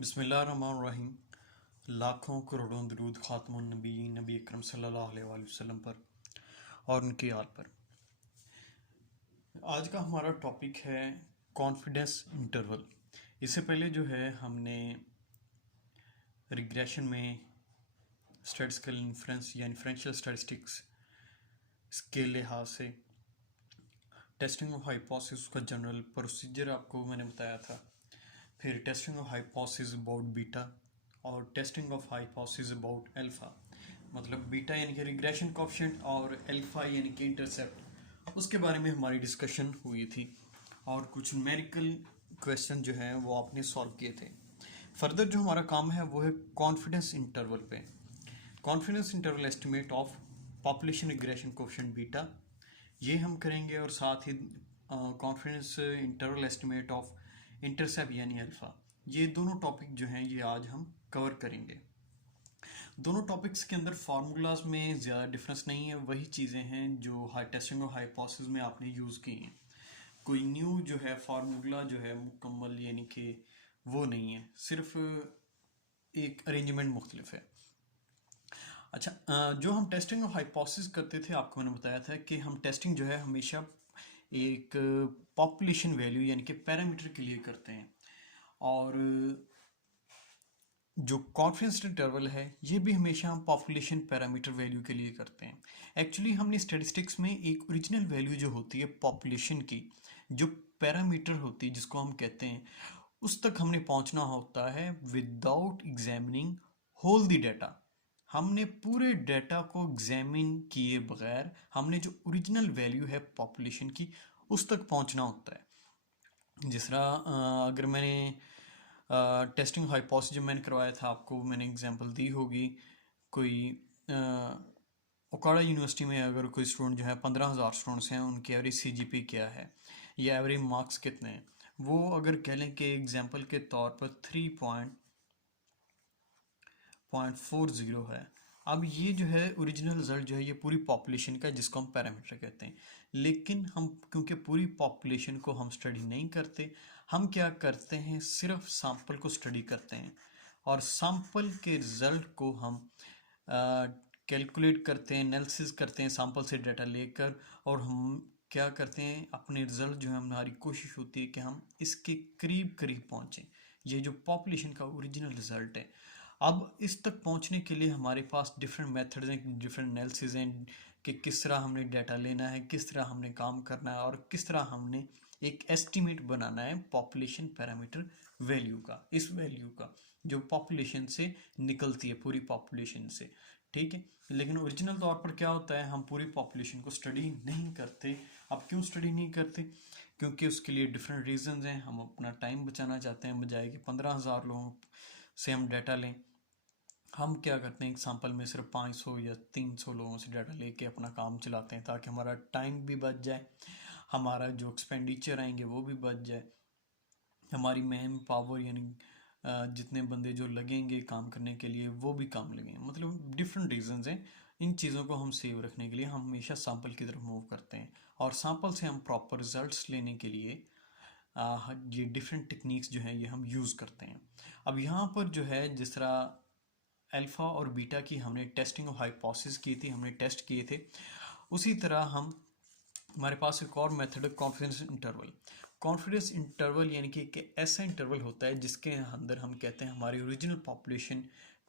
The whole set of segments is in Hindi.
बिस्मिल्लाहिर्रहमानिर्रहीम। लाखों करोड़ों दरूद खातमुन नबीयीन नबी अकरम सल्लल्लाहु अलैहि वसल्लम पर और उनकी आल पर। आज का हमारा टॉपिक है कॉन्फिडेंस इंटरवल। इससे पहले जो है हमने रिग्रेशन में स्टैटिस्टिकल इन्फ्रेंस या इन्फ्रेंशियल स्टैटिस्टिक्स के लिहाज से टेस्टिंग ऑफ हाइपोथेसिस का जनरल प्रोसीजर आपको मैंने बताया था। फिर testing of hypothesis about beta और testing of hypothesis about alpha, मतलब बीटा यानी कि रिग्रेशन कोएफिशिएंट और अल्फा यानी कि इंटरसेप्ट, उसके बारे में हमारी डिस्कशन हुई थी और कुछ न्यूमेरिकल क्वेश्चन जो हैं वो आपने सॉल्व किए थे। फर्दर जो हमारा काम है वो है कॉन्फिडेंस इंटरवल पे। Confidence interval estimate of population regression coefficient beta, ये हम करेंगे, और साथ ही confidence interval estimate of intercept यानी अल्फा। ये दोनों टॉपिक जो हैं ये आज हम कवर करेंगे। दोनों टॉपिक्स के अंदर फार्मूलाज में ज़्यादा डिफरेंस नहीं है, वही चीज़ें हैं जो टेस्टिंग ऑफ हाइपोथेसिस में आपने यूज़ की हैं। कोई न्यू जो है फार्मूला जो है मुकम्मल यानी कि वो नहीं है, सिर्फ एक अरेंजमेंट मुख्तलिफ है। अच्छा, जो हम टेस्टिंग ऑफ हाइपोथेसिस करते थे आपको मैंने बताया था कि हम टेस्टिंग जो है हमेशा एक पॉपुलेशन वैल्यू यानी कि पैरामीटर के लिए करते हैं, और जो कॉन्फिडेंस इंटरवल है ये भी हमेशा हम पॉपुलेशन पैरामीटर वैल्यू के लिए करते हैं। एक्चुअली हमने स्टैटिस्टिक्स में एक ओरिजिनल वैल्यू जो होती है पॉपुलेशन की, जो पैरामीटर होती है जिसको हम कहते हैं, उस तक हमने पहुंचना होता है without examining whole the data. हमने पूरे डाटा को एग्जामिन किए बगैर हमने जो ओरिजिनल वैल्यू है पॉपुलेशन की उस तक पहुंचना होता है। जिस तरह अगर मैंने टेस्टिंग हाइपोथेसिस जब मैंने करवाया था आपको मैंने एग्जांपल दी होगी, कोई ओकाड़ा यूनिवर्सिटी में अगर कोई स्टूडेंट जो है 15,000 स्टूडेंट्स हैं, उनकी एवरेज सीजीपी क्या है या एवरेज मार्क्स कितने हैं, वो अगर कह लें कि एग्जांपल के तौर पर 3.40 है। अब ये जो है ओरिजिनल रिजल्ट जो है ये पूरी पॉपुलेशन का, जिसको हम पैरामीटर कहते हैं। लेकिन हम क्योंकि पूरी पॉपुलेशन को हम स्टडी नहीं करते, हम क्या करते हैं, सिर्फ सैंपल को स्टडी करते हैं और सैंपल के रिजल्ट को हम कैलकुलेट करते हैं, एनालिसिस करते हैं सैंपल से डाटा लेकर, और हम क्या करते हैं, अपने रिजल्ट जो है हमारी कोशिश होती है कि हम इसके करीब करीब पहुँचें। ये जो पॉपुलेशन का ओरिजिनल रिजल्ट है, अब इस तक पहुंचने के लिए हमारे पास डिफरेंट मेथड्स हैं, डिफरेंट एनालिसिस हैं कि किस तरह हमने डाटा लेना है, किस तरह हमने काम करना है और किस तरह हमने एक एस्टीमेट बनाना है पॉपुलेशन पैरामीटर वैल्यू का, इस वैल्यू का जो पॉपुलेशन से निकलती है, पूरी पॉपुलेशन से। ठीक है, लेकिन ओरिजिनल तौर पर क्या होता है, हम पूरी पॉपुलेशन को स्टडी नहीं करते। अब क्यों स्टडी नहीं करते? क्योंकि उसके लिए डिफरेंट रीजंस हैं। हम अपना टाइम बचाना चाहते हैं, बजाय कि 15,000 लोगों से हम डाटा लें, हम क्या करते हैं, एक सैंपल में सिर्फ 500 या 300 लोगों से डाटा लेके अपना काम चलाते हैं, ताकि हमारा टाइम भी बच जाए, हमारा जो एक्सपेंडिचर आएंगे वो भी बच जाए, हमारी मैन पावर यानी जितने बंदे जो लगेंगे काम करने के लिए वो भी काम लगेंगे। मतलब डिफरेंट रीजंस हैं। इन चीज़ों को हम सेव रखने के लिए हम हमेशा सैंपल की तरफ मूव करते हैं, और सैंपल से हम प्रॉपर रिजल्ट्स लेने के लिए ये डिफरेंट टेक्निक्स जो हैं ये हम यूज़ करते हैं। अब यहाँ पर जो है, जिस तरह अल्फ़ा और बीटा की हमने टेस्टिंग ऑफ हाइपोथेसिस की थी, हमने टेस्ट किए थे, उसी तरह हमारे पास एक और मेथड है कॉन्फिडेंस इंटरवल। कॉन्फिडेंस इंटरवल यानी कि एक ऐसा इंटरवल होता है जिसके अंदर हम कहते हैं हमारी ओरिजिनल पॉपुलेशन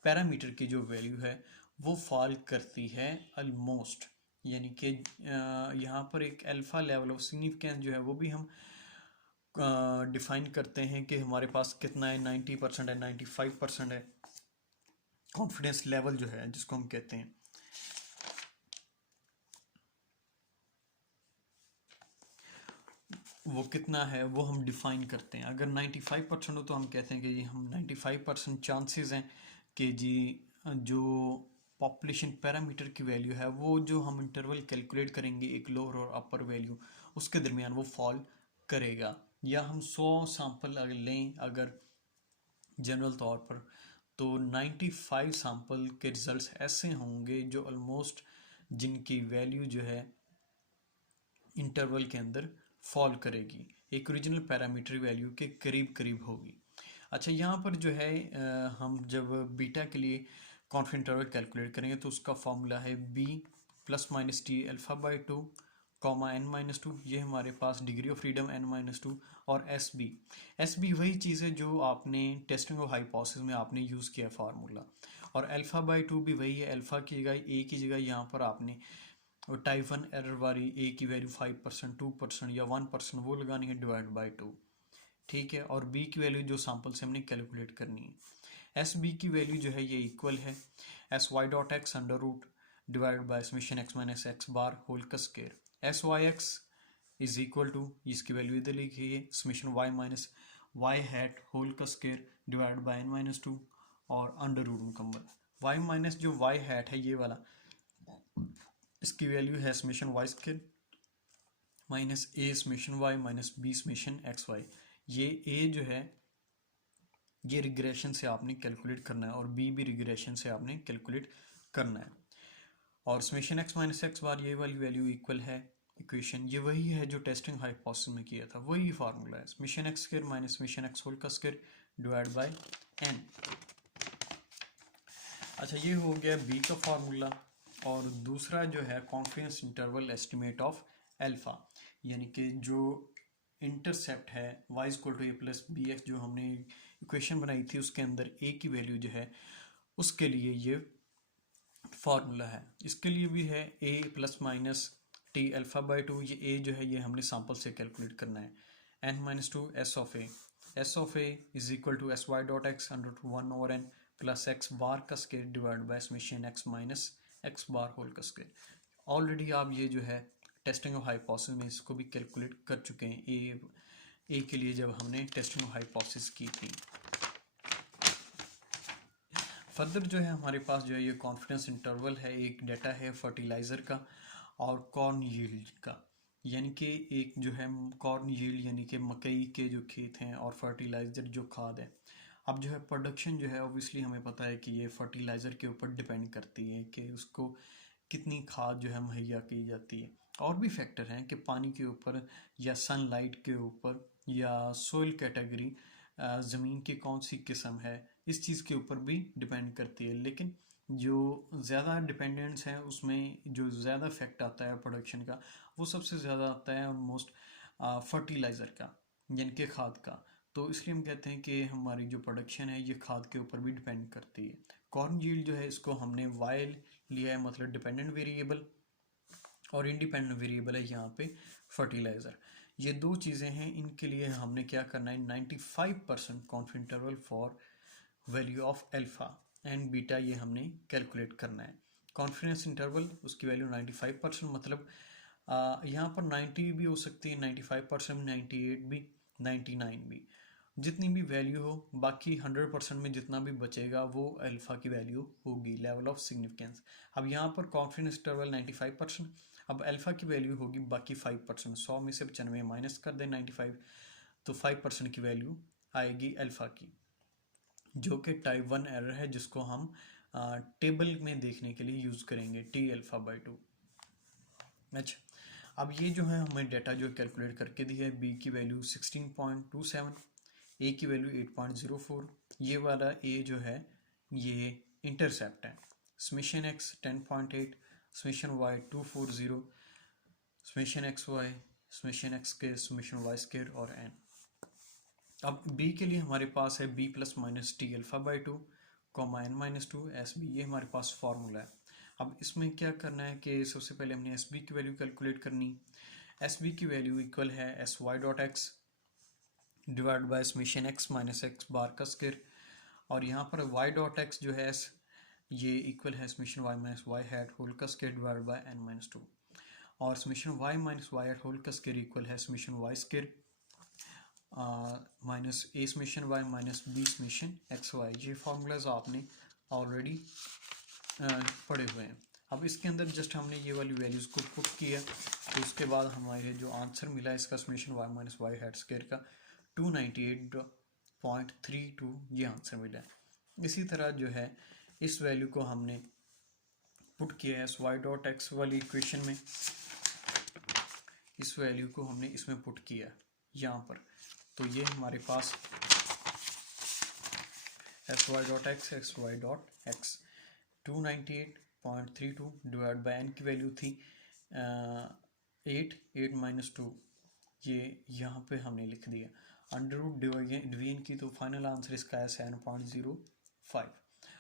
पैरामीटर की जो वैल्यू है वो फॉल करती है ऑलमोस्ट, यानी कि यहाँ पर एक अल्फ़ा लेवल ऑफ सिग्निफिकेंस जो है वो भी हम डिफाइन करते हैं कि हमारे पास कितना है, 90% है, 95% है। कॉन्फिडेंस लेवल जो है जिसको हम कहते हैं, वो कितना है वो हम डिफाइन करते हैं। अगर 95% हो तो हम कहते हैं कि जी हम 95% चांसेस हैं कि जी जो पॉपुलेशन पैरामीटर की वैल्यू है वो जो हम इंटरवल कैलकुलेट करेंगे एक लोअर और अपर वैल्यू उसके दरमियान वो फॉल करेगा। या हम 100 सैंपल अगर लें अगर जनरल तौर पर, तो 95 सैंपल के रिजल्ट्स ऐसे होंगे जो ऑलमोस्ट जिनकी वैल्यू जो है इंटरवल के अंदर फॉल करेगी, एक ओरिजिनल पैरामीटर वैल्यू के करीब करीब होगी। अच्छा, यहाँ पर जो है हम जब बीटा के लिए कॉन्फिडेंस इंटरवल कैलकुलेट करेंगे तो उसका फॉर्मूला है B plus minus T alpha by two comma N minus two, ये हमारे पास degree of freedom N minus two, और एस बी वही चीज़ है जो आपने टेस्टिंग ऑफ हाइपोथेसिस में आपने यूज़ किया फार्मूला, और अल्फ़ा बाई टू भी वही है, अल्फ़ा की जगह ए की जगह यहाँ पर आपने टाइप 1 एरर वाली ए की वैल्यू 5%, 2% या 1% वो लगानी है डिवाइड बाई टू, ठीक है। और बी की वैल्यू जो सैंपल से हमने कैलकुलेट करनी है, एस बी की वैल्यू जो है ये इक्वल है S Y dot X under root divide by summation x minus x bar whole का square, S Y X is equal to, इसकी वैल्यू इधर लिखी है summation Y minus Y hat whole का square divide by N minus two और अंडर रूट मुकम्मल। वाई माइनस जो वाई हैट है ये वाला, इसकी वैल्यू है summation Y square minus A summation Y minus B summation x Y. ये ए जो है ये रिग्रेशन से आपने कैलकुलेट करना है और बी भी रिग्रेशन से आपने कैलकुलेट करना है, और summation x minus x bar ये वाली वैल्यू इक्वल है इक्वेशन, ये वही है जो टेस्टिंग हाइपोथेसिस में किया था, वही फार्मूला है summation x square minus summation x whole का स्क्वायर डिवाइड बाय एन। अच्छा, ये हो गया बी का फार्मूला। और दूसरा जो है confidence interval estimate of alpha, यानी कि जो इंटरसेप्ट है y equal to a plus b x, जो हमने इक्वेशन बनाई थी उसके अंदर a की वैल्यू जो है उसके लिए ये फार्मूला है। इसके लिए भी है a plus minus T alpha by to, ये a जो है ये हमने सैंपल से कैलकुलेट करना है, n minus two S of A is equal to S Y dot X under two one over N plus X bar का square divide by summation x minus x bar whole का स्क्वायर। ऑलरेडी आप ये जो है टेस्टिंग ऑफ हाइपोथेसिस में इसको भी कैलकुलेट कर चुके हैं, ए के लिए जब हमने टेस्टिंग ऑफ हाइपोथेसिस की थी। फर्दर जो है हमारे पास जो है ये कॉन्फिडेंस इंटरवल है, एक डाटा है फर्टिलाइज़र का और कॉर्न यील्ड का, यानी कि एक जो है कॉर्न यील्ड यानी कि मकई के जो खेत हैं और फर्टिलाइज़र जो खाद है। अब जो है प्रोडक्शन जो है ऑब्वियसली हमें पता है कि ये फर्टिलाइज़र के ऊपर डिपेंड करती है कि उसको कितनी खाद जो है मुहैया की जाती है, और भी फैक्टर हैं कि पानी के ऊपर या सनलाइट के ऊपर या सोइल कैटेगरी, ज़मीन की कौन सी किस्म है, इस चीज़ के ऊपर भी डिपेंड करती है। लेकिन जो ज़्यादा डिपेंडेंस है उसमें जो ज़्यादा इफेक्ट आता है प्रोडक्शन का वो सबसे ज़्यादा आता है ऑलमोस्ट फर्टिलाइज़र का, यानी कि खाद का। तो इसलिए हम कहते हैं कि हमारी जो प्रोडक्शन है ये खाद के ऊपर भी डिपेंड करती है। कॉर्न यील्ड जो है इसको हमने वाई लिया है, मतलब डिपेंडेंट वेरिएबल, और इंडिपेंडेंट वेरिएबल है यहाँ पे फर्टिलाइज़र। ये दो चीज़ें हैं, इनके लिए हमने क्या करना है 95% confidence interval for value of alpha and beta ये हमने कैलकुलेट करना है। कॉन्फिडेंस इंटरवल उसकी वैल्यू 95%, मतलब यहाँ पर 90 भी हो सकती है, 95%, 98 भी, 99 भी, जितनी भी वैल्यू हो, बाकी 100% में जितना भी बचेगा वो अल्फा की वैल्यू होगी, लेवल ऑफ सिग्निफिकेंस। अब यहाँ पर कॉन्फिडेंस इंटरवल 95%, अब अल्फा की वैल्यू होगी बाकी 5%, 100 में से 95 माइनस कर दें 95, तो 5% की वैल्यू आएगी अल्फा की, जो कि टाइप 1 एरर है जिसको हम टेबल में देखने के लिए यूज़ करेंगे टी अल्फ़ा बाई टू। अच्छा, अब ये जो है हमें डाटा जो कैलकुलेट करके दिया है, बी की वैल्यू 16.27, ए की वैल्यू 8.04, ये वाला ए जो है ये इंटरसेप्ट है, summation x 10.8, summation y 240, summation x y, summation x के समेशन वाई स्क्वायर और एन। अब बी के लिए हमारे पास है B plus minus T alpha by two comma N minus two s b, ये हमारे पास फार्मूला है। अब इसमें क्या करना है कि सबसे पहले हमने एस बी की वैल्यू कैलकुलेट करनी। एस बी की वैल्यू इक्वल है S Y dot X divide by summation x minus x bar का स्क्वायर, और यहाँ पर वाई डॉट एक्स जो है एस ये इक्वल है summation Y minus Y hat whole का square divide by N minus two, और summation Y minus Y hat whole का स्क्वायर इक्वल है summation Y square minus A summation Y minus B summation x Y. ये फार्मूलाज आपने ऑलरेडी पढ़े हुए हैं। अब इसके अंदर जस्ट हमने ये वाली वैल्यूज़ को पुट किया, तो उसके बाद हमारे जो आंसर मिला इसका summation Y minus Y hat square का 298.32 ये आंसर मिला है। इसी तरह जो है इस वैल्यू को हमने पुट किया है एस वाई डॉट एक्स वाली इक्वेशन में, इस वैल्यू को हमने इसमें पुट किया यहाँ पर, तो ये हमारे पास S Y dot X 298.32 divide by N की वैल्यू थी 8 माइनस 2, ये यहाँ पे हमने लिख दिया। अंडर रूट डिवीजन की, तो फाइनल आंसर इसका है 7.05।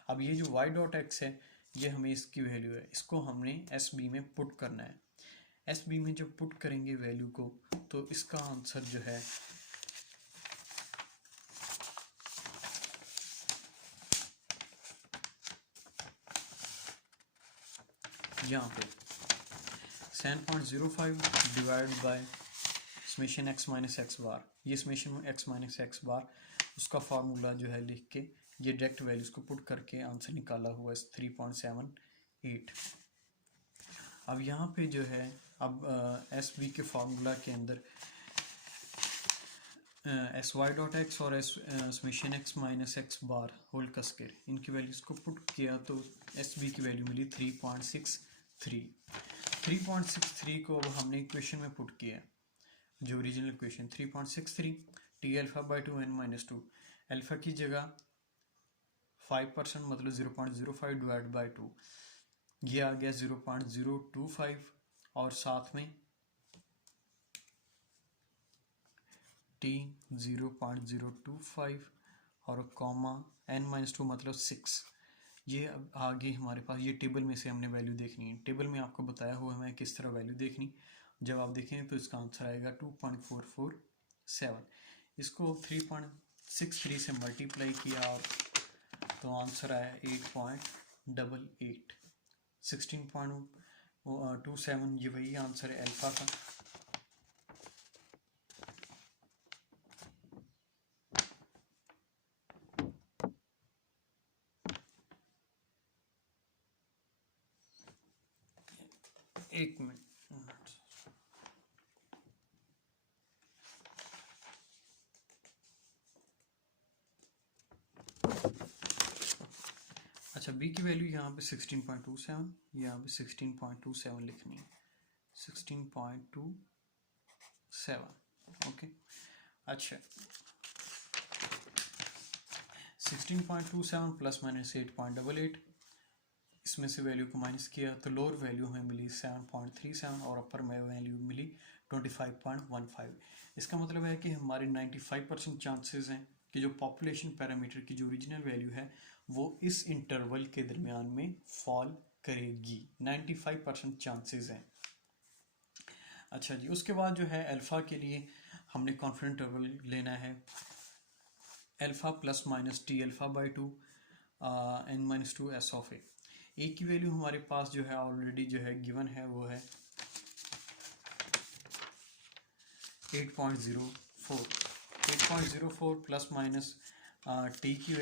अब ये जो वाई डॉट एक्स है, ये हमें इसकी वैल्यू है, इसको हमने एस बी में पुट करना है। एस बी में जब पुट करेंगे वैल्यू को, तो इसका आंसर जो है यहाँ पे 7.05 divide by summation x minus x bar. ये summation x minus x bar, उसका फार्मूला जो है लिख के ये डायरेक्ट वैल्यूज को पुट करके आंसर निकाला हुआ है 3.78। अब यहाँ पे जो है, अब एस बी के फार्मूला के अंदर एस वाई डॉट एक्स और s summation x minus x bar whole का स्क्वायर, इनकी वैल्यूज को पुट किया तो एस बी की वैल्यू मिली 3.63। 3.63 को अब हमने इक्वेशन में पुट किया, जो original equation 3.63 t alpha by 2 N minus 2, alpha की जगह 5% मतलब 0.05 डिवाइड बाई 2, ये आ गया 0.025 और साथ में टी 0.025 और कॉमा एन माइनस 2 मतलब 6। ये अब आगे हमारे पास ये टेबल में से हमने वैल्यू देखनी है। टेबल में आपको बताया हुआ है किस तरह वैल्यू देखनी। जब आप देखेंगे तो इसका आंसर आएगा 2.447। इसको 3.63 से मल्टीप्लाई किया और तो आंसर आया 8.88। 16.27 ये वही आंसर है अल्फा का। एक मिनट, अच्छा बी की वैल्यू यहाँ पे 16.27, यहाँ पे 16.27 लिखनी है, 16.27। ओके, अच्छा 16.27 प्लस माइनस 8.88, इसमें से वैल्यू को माइनस किया तो लोअर वैल्यू हमें मिली 7.37 और अपर में वैल्यू मिली 25.15। इसका मतलब है कि हमारे 95% चांसेस हैं कि जो पॉपुलेशन पैरामीटर की जो ओरिजिनल वैल्यू है वो इस इंटरवल के दरमियान में फॉल करेगी। 95% चांसेस हैं। अच्छा जी, उसके बाद जो है अल्फ़ा के लिए हमने कॉन्फिडेंट इंटरवल लेना है, alpha plus minus T alpha by 2 N minus 2 S of A की वैल्यू हमारे पास जो है ऑलरेडी जो है गिवन है, वो है 8.04। 8.04 प्लस माइनस टी की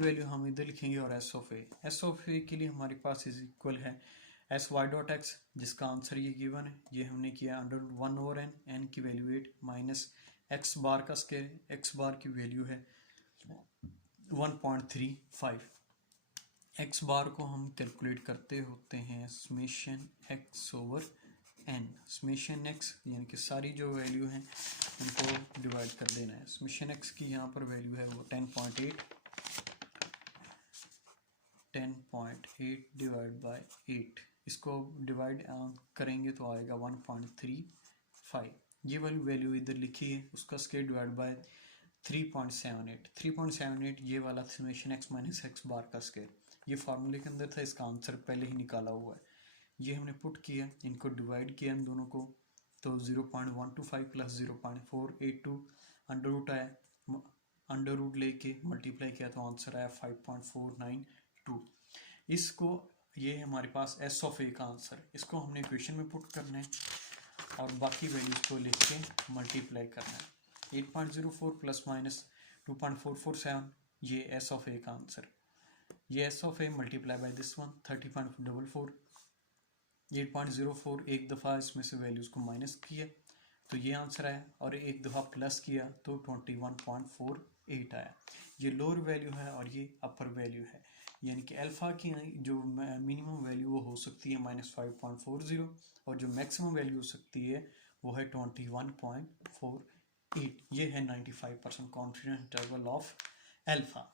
वैल्यू हम इधर लिखेंगे और एस ऑफ ए के लिए हमारे पास इज इक्वल है एस वाई डॉट एक्स, जिसका आंसर ये गिवन है, ये हमने किया अंडर 1 ओवर एन, एन की वैल्यू 8 माइनस एक्स बार का स्क्वायर, एक्स बार की वैल्यू है 1.35। एक्स बार को हम कैलकुलेट करते होते हैं summation x over n. Summation x यानी कि सारी जो वैल्यू हैं उनको डिवाइड कर देना है। समेशन एक्स की यहाँ पर वैल्यू है वो 10.8 डिवाइड बाय 8, इसको डिवाइड करेंगे तो आएगा 1.35। ये वाली वैल्यू इधर लिखी है, उसका स्क्वायर डिवाइड बाय 3.78 ये वाला summation x minus x bar का स्क्वायर, ये फार्मूले के अंदर था, इसका आंसर पहले ही निकाला हुआ है। ये हमने पुट किया, इनको डिवाइड किया इन दोनों को, तो 0.125 प्लस 0.482 अंडर रूट आया, अंडर रूट लेके मल्टीप्लाई किया तो आंसर आया 5.492। इसको, ये हमारे पास एस ऑफ ए का आंसर, इसको हमने इक्वेशन में पुट करना है और बाकी वैल्यूज को लिख के मल्टीप्लाई करना है। 8.04 प्लस माइनस 2.447 ये एस ऑफ ए का आंसर, ये S of A multiply by this one 30.44। 8.04 एक दफ़ा इसमें से वैल्यूज़ को माइनस किया तो ये आंसर आया, और एक दफ़ा प्लस किया तो 21.48 आया। ये लोअर वैल्यू है और ये अपर वैल्यू है, यानी कि अल्फ़ा की जो मिनिमम वैल्यू वो हो सकती है -5.40 और जो मैक्सिमम वैल्यू हो सकती है वो है 21.48। 8। ये है 95% कॉन्फिडेंस इंटरवल ऑफ अल्फा।